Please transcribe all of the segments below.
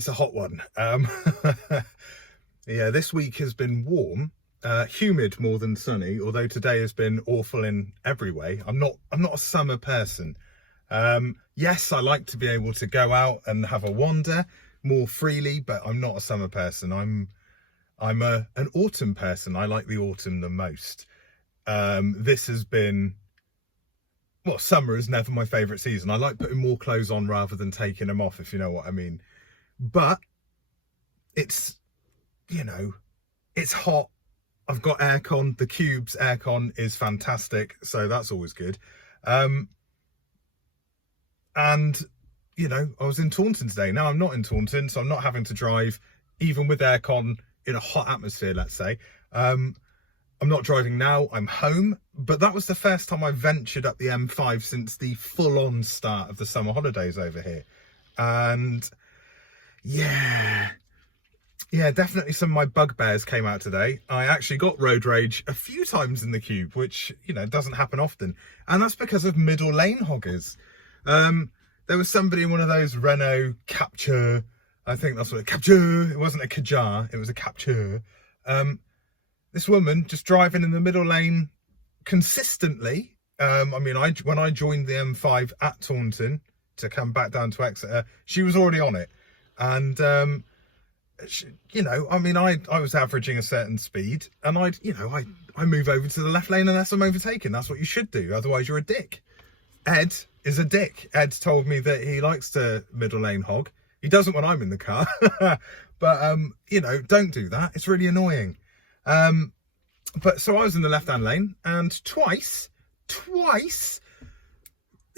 it's a hot one. Yeah, this week has been warm, humid more than sunny, although today has been awful in every way. I'm not a summer person. Yes, I like to be able to go out and have a wander more freely, but I'm not a summer person. I'm an autumn person. I like the autumn the most. This has been, well, summer is never my favourite season. I like putting more clothes on rather than taking them off, if you know what I mean. But it's, you know, it's hot. I've got aircon. The Cube's aircon is fantastic, so that's always good. And, you know, I was in Taunton today. Now I'm not in Taunton, so I'm not having to drive, even with aircon in a hot atmosphere, let's say. I'm not driving now, I'm home. But that was the first time I ventured up the M5 since the full-on start of the summer holidays over here. And yeah, definitely some of my bugbears came out today. I actually got road rage a few times in the Cube, which, you know, doesn't happen often. And that's because of middle lane hoggers. There was somebody in one of those Renault Capture, I think that's what Capture, it wasn't a Kadjar, it was a Capture. This woman just driving in the middle lane consistently. I mean, when I joined the M5 at Taunton to come back down to Exeter, she was already on it. And, you know, I mean, I was averaging a certain speed, and I move over to the left lane unless I'm overtaken. That's what you should do. Otherwise, you're a dick. Ed is a dick. Ed's told me that he likes to middle lane hog. He doesn't when I'm in the car. But, you know, don't do that. It's really annoying. But so I was in the left-hand lane, and twice,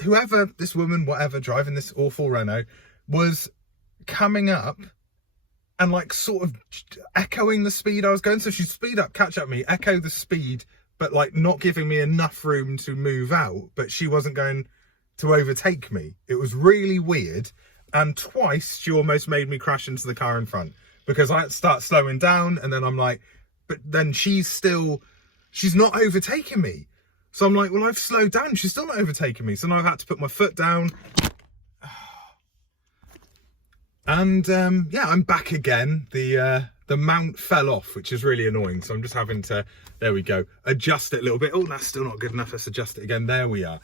whoever, this woman, whatever, driving this awful Renault, was coming up and like sort of echoing the speed I was going. So she'd speed up, catch up me, echo the speed, but like not giving me enough room to move out, but she wasn't going to overtake me. It was really weird. And twice she almost made me crash into the car in front, because I had to start slowing down, and then I'm like, but then she's not overtaking me. So I'm like, well, I've slowed down. She's still not overtaking me. So now I've had to put my foot down. And yeah, I'm back again. The mount fell off, which is really annoying. So I'm just having to, there we go, adjust it a little bit. Oh, that's still not good enough. Let's adjust it again. There we are.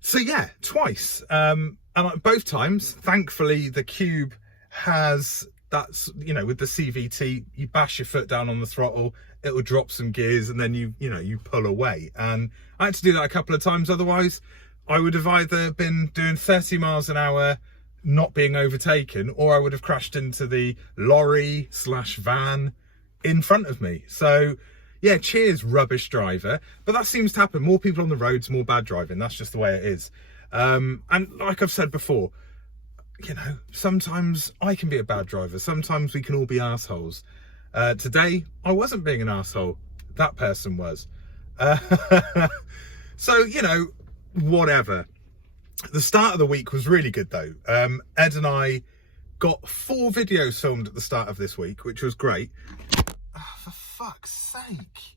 So yeah, twice. And both times, thankfully, the Cube has, that's, you know, with the CVT, you bash your foot down on the throttle, it'll drop some gears, and then you pull away. And I had to do that a couple of times. Otherwise, I would have either been doing 30 miles an hour, not being overtaken, or I would have crashed into the lorry/van in front of me. So yeah, cheers, rubbish driver. But that seems to happen. More people on the roads, more bad driving. That's just the way it is. And like I've said before, you know, sometimes I can be a bad driver. Sometimes we can all be assholes. Today, I wasn't being an asshole. That person was. So, you know, whatever. The start of the week was really good, though. Ed and I got 4 videos filmed at the start of this week, which was great. Oh, for fuck's sake.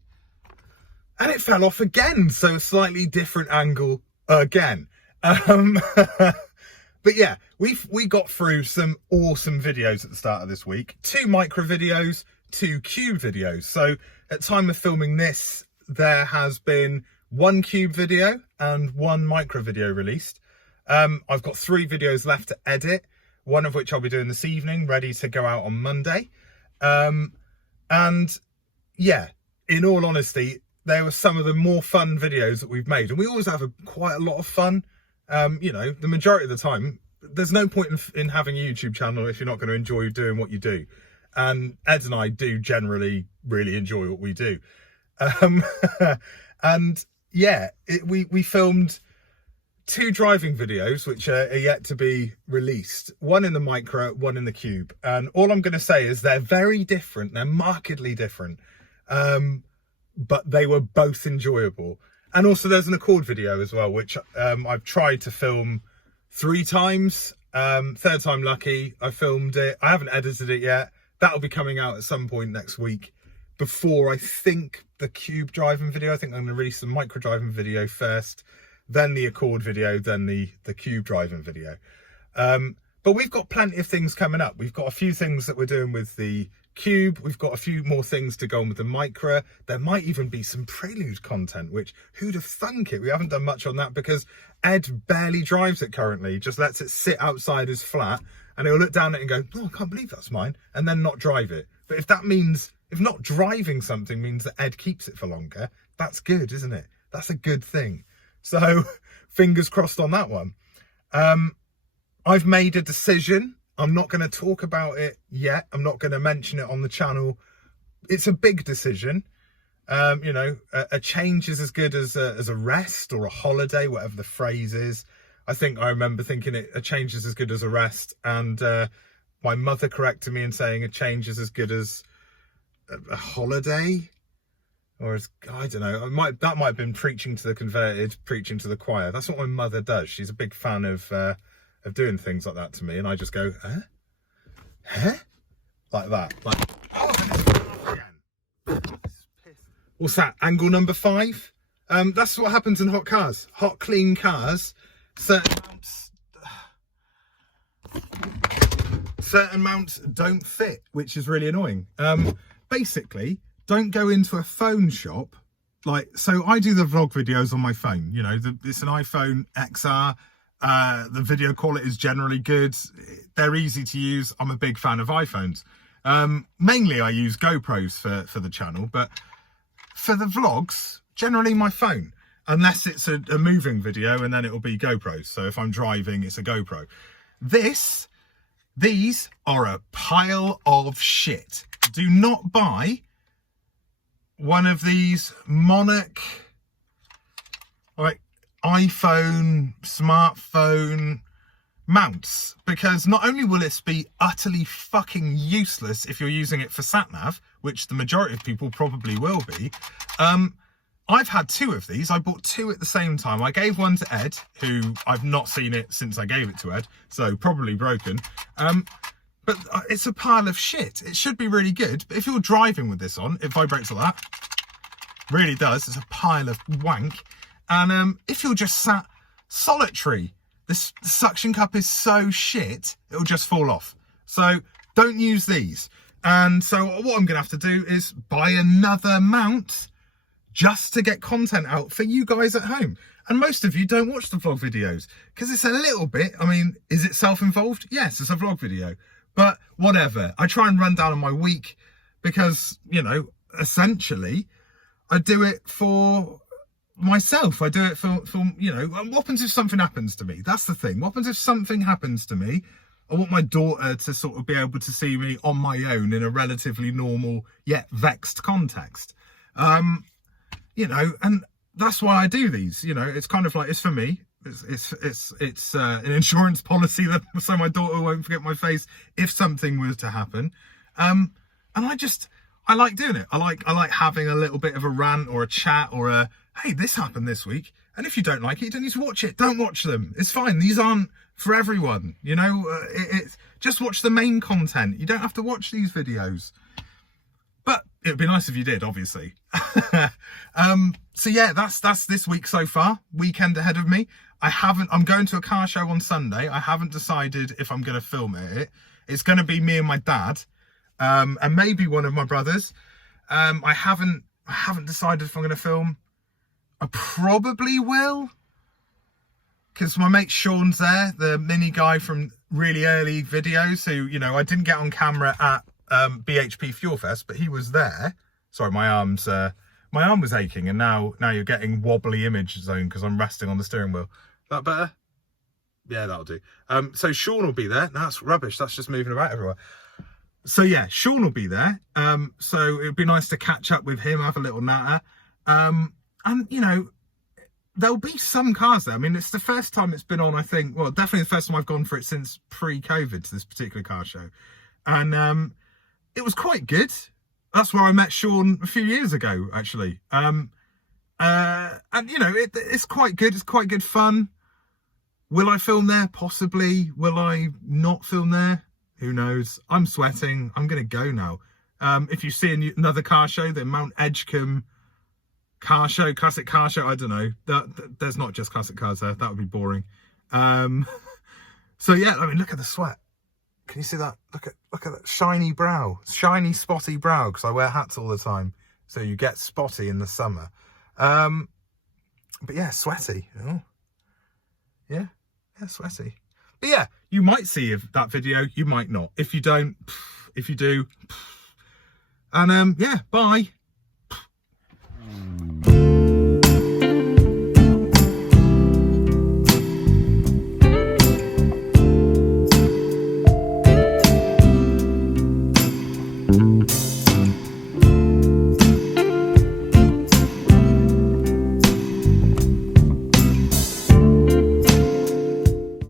And it fell off again, so a slightly different angle again. But yeah, we got through some awesome videos at the start of this week. 2 micro videos, 2 Cube videos. So at time of filming this, there has been 1 Cube video and 1 micro video released. I've got 3 videos left to edit, one of which I'll be doing this evening, ready to go out on Monday. And yeah, in all honesty, they were some of the more fun videos that we've made. And we always have quite a lot of fun. You know, the majority of the time, there's no point in having a YouTube channel if you're not going to enjoy doing what you do. And Ed and I do generally really enjoy what we do. And yeah, we filmed 2 driving videos, which are yet to be released. 1 in the micro, 1 in the Cube. And all I'm going to say is they're very different. They're markedly different. But they were both enjoyable. And also there's an Accord video as well, which I've tried to film 3 times. 3rd time lucky. I filmed it. I haven't edited it yet. That'll be coming out at some point next week, before I think the Cube driving video. I think I'm going to release the micro driving video first, then the Accord video, then the Cube driving video. But we've got plenty of things coming up. We've got a few things that we're doing with the Cube. We've got a few more things to go on with the Micra. There might even be some Prelude content, which who'd have thunk it? We haven't done much on that because Ed barely drives it currently. He just lets it sit outside his flat and he'll look down at it and go, oh, I can't believe that's mine, and then not drive it. But if that means, if not driving something means that Ed keeps it for longer, that's good, isn't it? That's a good thing. So fingers crossed on that one. I've made a decision. I'm not going to talk about it yet. I'm not going to mention it on the channel. It's a big decision. You know, a change is as good as a rest or a holiday, whatever the phrase is. I think I remember thinking a change is as good as a rest. And my mother corrected me in saying a change is as good as a holiday. Or as, I don't know, that might have been preaching to the converted, preaching to the choir. That's what my mother does. She's a big fan of doing things like that to me. And I just go, huh? Huh? Like that. Like, oh, what's that? Angle number 5? That's what happens in hot cars. Hot, clean cars. Certain mounts don't fit, which is really annoying. Basically, don't go into a phone shop. Like, so I do the vlog videos on my phone. You know, it's an iPhone XR. The video quality is generally good. They're easy to use. I'm a big fan of iPhones. Mainly I use GoPros for the channel, but for the vlogs, generally my phone, unless it's a moving video, and then it'll be GoPros. So if I'm driving, it's a GoPro. These are a pile of shit. Do not buy one of these Monarch, like, iPhone, smartphone mounts, because not only will it be utterly fucking useless if you're using it for sat-nav, which the majority of people probably will be. I've had 2 of these. I bought 2 at the same time. I gave one to Ed, who I've not seen it since I gave it to Ed, so probably broken. But it's a pile of shit. It should be really good, but if you're driving with this on, it vibrates like that. Really does. It's a pile of wank. And if you're just sat solitary, the suction cup is so shit, it'll just fall off. So don't use these. And so what I'm going to have to do is buy another mount just to get content out for you guys at home. And most of you don't watch the vlog videos because it's a little bit, I mean, is it self-involved? Yes, it's a vlog video. But whatever. I try and run down on my week because, you know, essentially, I do it for myself. I do it for you know, what happens if something happens to me? That's the thing. What happens if something happens to me? I want my daughter to sort of be able to see me on my own in a relatively normal yet vexed context. You know, and that's why I do these. You know, it's kind of like, it's for me. It's an insurance policy that so my daughter won't forget my face if something was to happen. And I like doing it. I like having a little bit of a rant or a chat or a, hey, this happened this week. And if you don't like it, you don't need to watch it. Don't watch them. It's fine. These aren't for everyone. You know, it's just watch the main content. You don't have to watch these videos. But it would be nice if you did, obviously. So yeah, that's this week so far. Weekend ahead of me. I'm going to a car show on Sunday. I haven't decided if I'm going to film it. It's going to be me and my dad, and maybe one of my brothers. I haven't decided if I'm going to film. I probably will, because my mate Sean's there, the mini guy from really early videos, who, you know, I didn't get on camera at BHP Fuel Fest, but he was there. Sorry, my arm was aching, and now you're getting wobbly image zone because I'm resting on the steering wheel. That better? Yeah, that'll do. So Sean will be there. No, that's rubbish. That's just moving about everywhere. So yeah, Sean will be there. So it'd be nice to catch up with him, have a little natter. And, you know, there'll be some cars there. I mean, it's the first time it's been on, I think, well, definitely the first time I've gone for it since pre-COVID to this particular car show. And it was quite good. That's where I met Sean a few years ago, actually. And, you know, it's quite good. It's quite good fun. Will I film there? Possibly. Will I not film there? Who knows? I'm sweating. I'm going to go now. If you see another car show, the Mount Edgecombe car show, classic car show, I don't know. There's not just classic cars there. That would be boring. So yeah, I mean, look at the sweat. Can you see that? Look at that shiny brow, shiny spotty brow, because I wear hats all the time, so you get spotty in the summer. But yeah, sweaty. Oh. Yeah, sweaty. But yeah, you might see that video, you might not. If you don't, if you do, and yeah, bye.